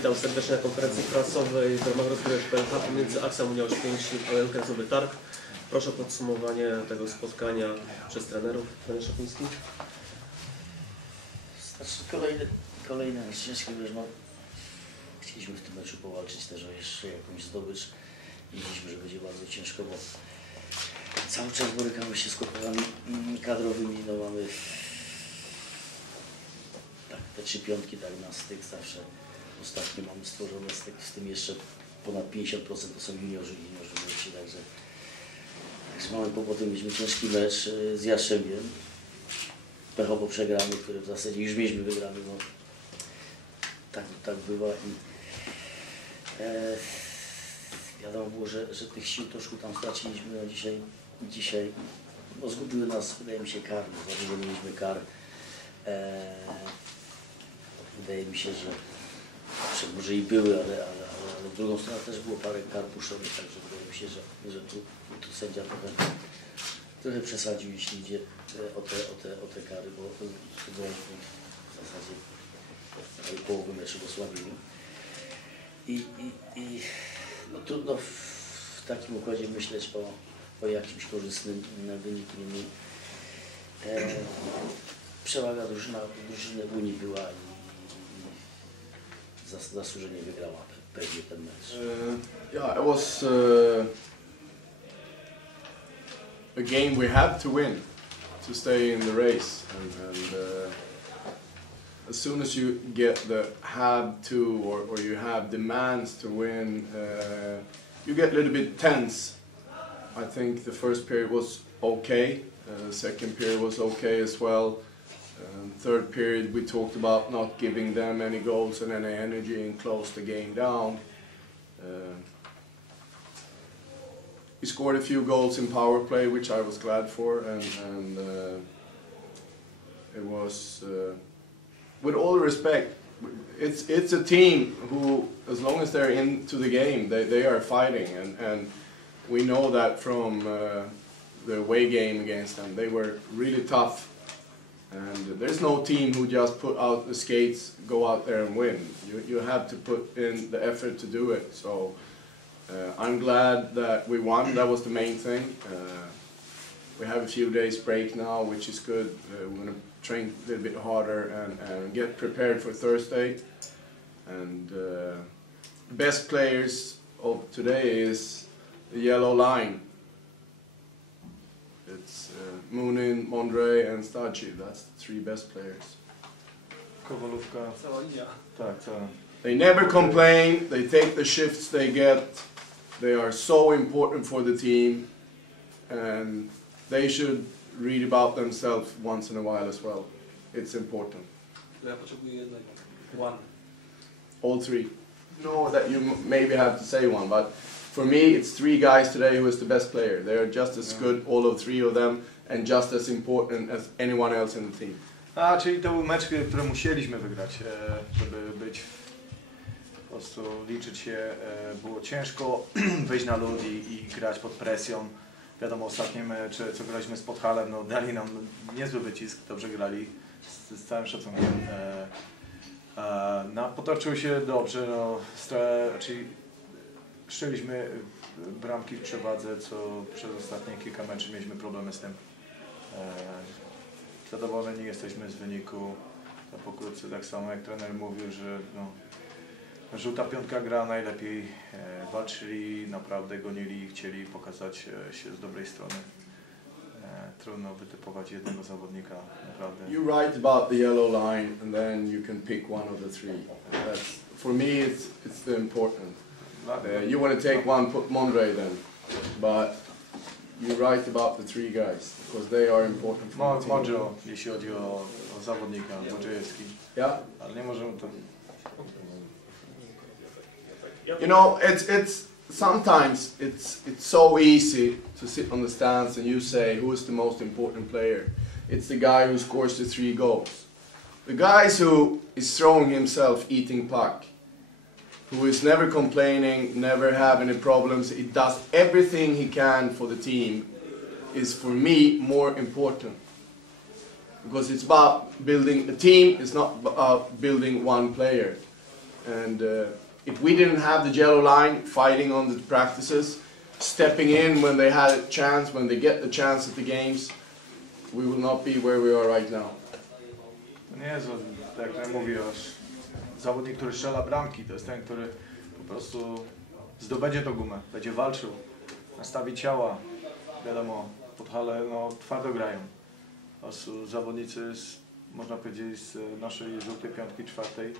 Witam serdecznie na konferencji prasowej w ramach rozgrywek PLH pomiędzy AKSAM Unia Oświęcim a MMKS Targ. Proszę o podsumowanie tego spotkania przez trenerów. Panie Szopiński. Znaczy kolejny ciężki mecz. No, chcieliśmy w tym meczu powalczyć też o jeszcze jakąś zdobycz. Wiedzieliśmy, że będzie bardzo ciężko, bo cały czas borykamy się z kłopotami kadrowymi. No, mamy tak, te 3 piątki tak na styk zawsze. Ostatnio mamy stworzone styk, z tym jeszcze ponad 50% to są juniorzy młodsi, także mamy kłopoty. Mieliśmy ciężki mecz z Jastrzębiem. Pechowo przegrany, który w zasadzie już mieliśmy wygrany, no tak bywa i wiadomo było, że tych sił troszkę tam straciliśmy, no dzisiaj no, zgubiły nas, wydaje mi się, kar, bo za dużo mieliśmy kar. Wydaje mi się, że może i były, ale w drugą stronę też było parę kar puszczonych, także wydaje mi się, że tu sędzia trochę przesadził, jeśli idzie o te kary, bo byliśmy w zasadzie połowy meczu osłabieni. I no, trudno w takim układzie myśleć o jakimś korzystnym wyniku. Przewaga drużyny Unii była i zasłużenie wygrała pewnie ten mecz. Yeah, it was a game we had to win to stay in the race, and as soon as you get the have to or you have demands to win, you get a little bit tense. I think the first period was okay, the second period was okay as well. Third period we talked about not giving them any goals and any energy and close the game down. We scored a few goals in power play, which I was glad for, and it was, with all respect, it's a team who, as long as they're into the game, they are fighting, and we know that from the away game against them. They were really tough, and there's no team who just put out the skates, go out there and win. You have to put in the effort to do it. So. I'm glad that we won. That was the main thing. We have a few days break now, which is good. We're going to train a little bit harder and get prepared for Thursday. And best players of today is the yellow line. It's Munin, Mondre and Staci. That's the 3 best players. Kowalówka. Cała linia. Tak, cała. They never complain. They take the shifts they get. They are so important for the team, and they should read about themselves once in a while as well. It's important. Ja potrzebuję jednego. One. All 3. No, that you maybe have to say one, but for me it's 3 guys today who is the best player. They are just as good, all of 3 of them, and just as important as anyone else in the team. Czyli to był mecz, który musieliśmy wygrać, żeby być, po prostu liczyć się. Było ciężko wejść na lód i grać pod presją. Wiadomo, ostatnie mecze, co graliśmy z Podhalem, no dali nam niezły wycisk, dobrze grali, z całym szacunkiem. No, potoczył się dobrze, no, czyli strzeliśmy bramki w przewadze, co przez ostatnie kilka meczy mieliśmy problemy z tym. Zadowoleni jesteśmy z wyniku. Pokrótce, tak samo jak trener mówił, że no, żółta piątka gra najlepiej, walczyli, naprawdę gonili i chcieli pokazać się z dobrej strony. Trudno wytypować jednego zawodnika, naprawdę. You write about the yellow line and then you can pick one of the 3. That's, for me it's the important. You want to take one, put Mondre then, but you write about the 3 guys because they are important for the team. Modjo, jeśli chodzi o zawodnika, Modrzejewski. Yeah. Ale nie możemy to... You know, it's sometimes it's so easy to sit on the stands and you say who is the most important player. It's the guy who scores the 3 goals. The guys who is throwing himself, eating puck, who is never complaining, never have any problems, he does everything he can for the team, is for me more important. Because it's about building a team, it's not about building one player. And if we didn't have the yellow line fighting on the practices, stepping in when they had a chance, when they get the chance at the games, we will not be where we are right now. Nie jest, tak jak mówisz, zawodnik, który strzela bramki, to jest ten, który po prostu zdobędzie tą gumę, będzie walczył, nastawi ciała. Wiadomo, Podhale twardo grają. Zawodnicy, można powiedzieć, z naszej żółtej piątki, czwartej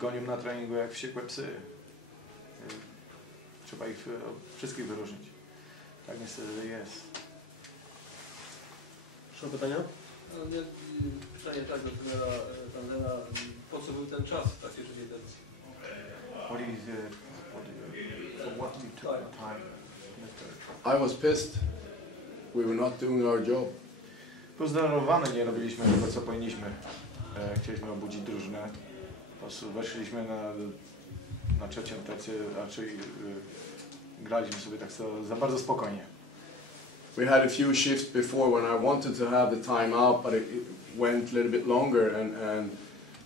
gonią na treningu jak wściekłe psy. Trzeba ich wszystkich wyróżnić. Tak niestety jest. Proszę o pytania? Pytanie tak do trenera Tandera. Po co był ten czas w takiej drugiej edycji? I was pissed. We were not doing our job. Był zdenerwowany, nie robiliśmy tego, co powinniśmy. Chcieliśmy obudzić drużynę. Po prostu weszliśmy na trzecią tercję, raczej graliśmy sobie tak za bardzo spokojnie. We had a few shifts before when I wanted to have the time out, but it went a little bit longer, and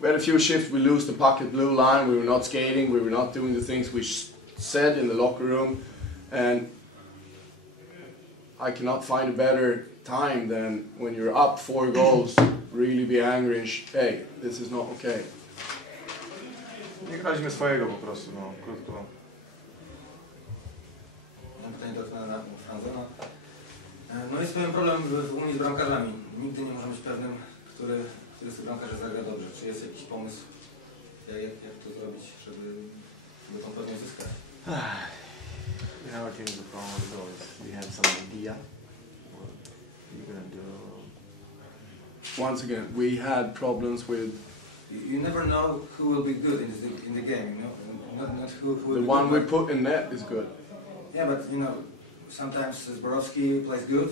we had a few shifts. We lose the pocket blue line. We were not skating. We were not doing the things we said in the locker room, and I cannot find a better time than when you're up 4 goals, really be angry and hey, this is not okay. Nie graliśmy swojego po prostu, krótko. Mam pytanie do trenera Franzena. No jest pewien problem w Unii z bramkarzami. Nigdy nie możemy być pewnym, który z tych bramkarzy zagra dobrze. Czy jest jakiś pomysł, jak to zrobić, żeby tą pewność zyskać? Our team is the problem with goals. Do you have some idea what you're going to do? Once again, we had problems with You never know who will be good in the game, you know? Not who will the be one good, we put in net is good. Yeah, but you know, sometimes Zborowski plays good,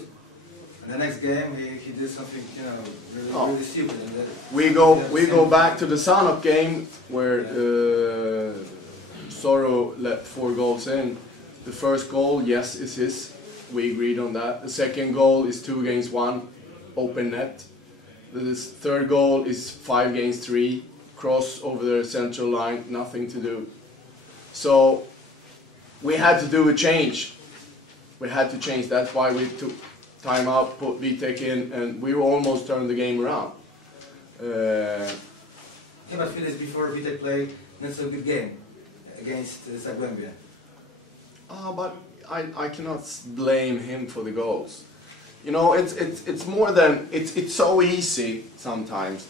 and the next game he did something, you know, really stupid. And We go back to the Sanok game where Soro let 4 goals in. The first goal, yes, is his. We agreed on that. The second goal is 2 against 1, open net. The third goal is 5 against 3, cross over the central line, nothing to do. So we had to do a change. We had to change. That's why we took time out, put Vitek in, and we almost turned the game around. Yeah, but 3 days before Vitek played not so good game against Zagłębie. But I cannot blame him for the goals. You know, it's more than it's so easy sometimes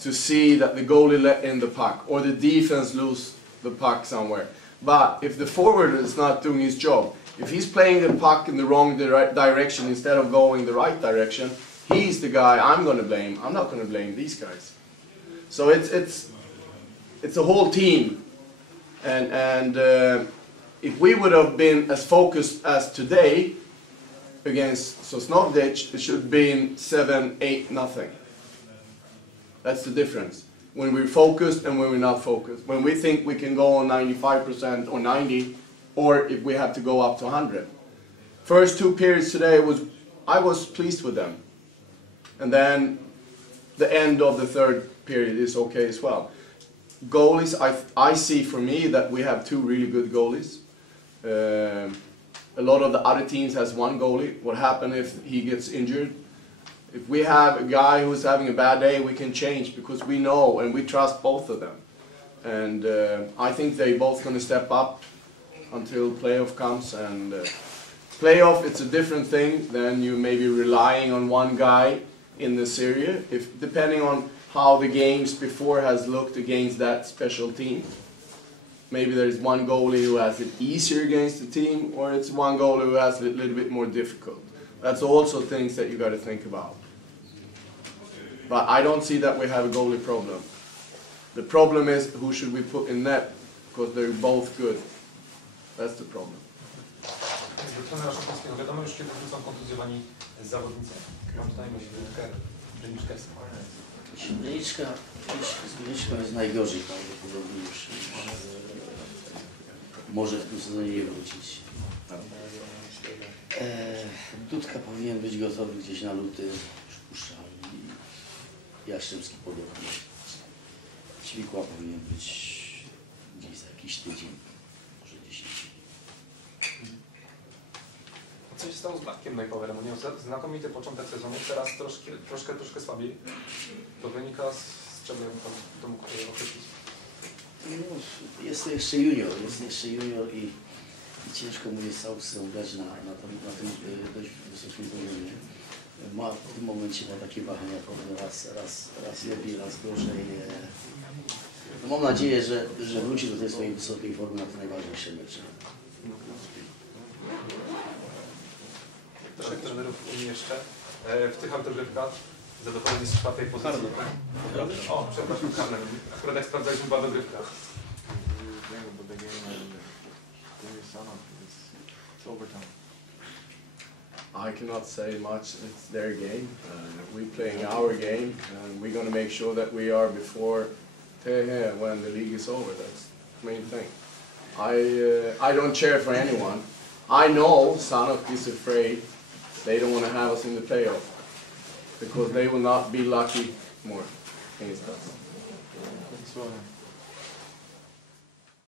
to see that the goalie let in the puck or the defense lose the puck somewhere. But if the forward is not doing his job, if he's playing the puck in the wrong direction instead of going the right direction, he's the guy I'm going to blame. I'm not going to blame these guys. So it's a whole team, and if we would have been as focused as today against Sosnovdic, it should have been 7-8-0. That's the difference. When we're focused and when we're not focused. When we think we can go on 95% or 90, or if we have to go up to 100. First 2 periods today I was pleased with them. And then the end of the 3rd period is okay as well. Goalies, I see for me that we have 2 really good goalies. A lot of the other teams has 1 goalie. What happens if he gets injured? If we have a guy who's having a bad day, we can change because we know and we trust both of them. And I think they both going to step up until playoff comes. And playoff, it's a different thing than you maybe relying on 1 guy in the series. Depending on how the games before has looked against that special team. Maybe there's 1 goalie who has it easier against the team, or it's 1 goalie who has it a little bit more difficult. That's also things that you got to think about. But I don't see that we have a goalie problem. The problem is who should we put in net, because they're both good. That's the problem. Do trenera Szopowskiego, wiadomo już kiedy są kontuzjowani zawodnicy. Mam tutaj myśl Broniczka. Z Broniczką jest najgorzej prawdopodobnie już. Może w tym sezonie nie wrócić. Dudka powinien być gotowy gdzieś na luty, już puszczał. Jastrzębski podobnie. Ćwikła powinien być jakiś tydzień, może 10. Co się stało z Bartkiem Najpowerem? On miał znakomity początek sezonu, teraz troszkę słabiej. To wynika z czego to mógł określić? No, jest to jeszcze junior, i ciężko mu jest cały sezon grać na tym dość wysokim poziomie. Ma w tym momencie takie wahania, raz lepiej, raz gorzej. No, mam nadzieję, że wróci do tej swojej wysokiej formy na te najważniejsze mecze. Trzech trenerów Unii jeszcze. W tych autogrywkach zadowoleni z 4. pozycji. O, przepraszam, karnym. Akurat jak sprawdzaliśmy była dogrywka. I cannot say much. It's their game. We're playing our game, and we're going to make sure that we are before when the league is over. That's the main thing. I don't cheer for anyone. I know Sanok is afraid they don't want to have us in the playoff because they will not be lucky more against us.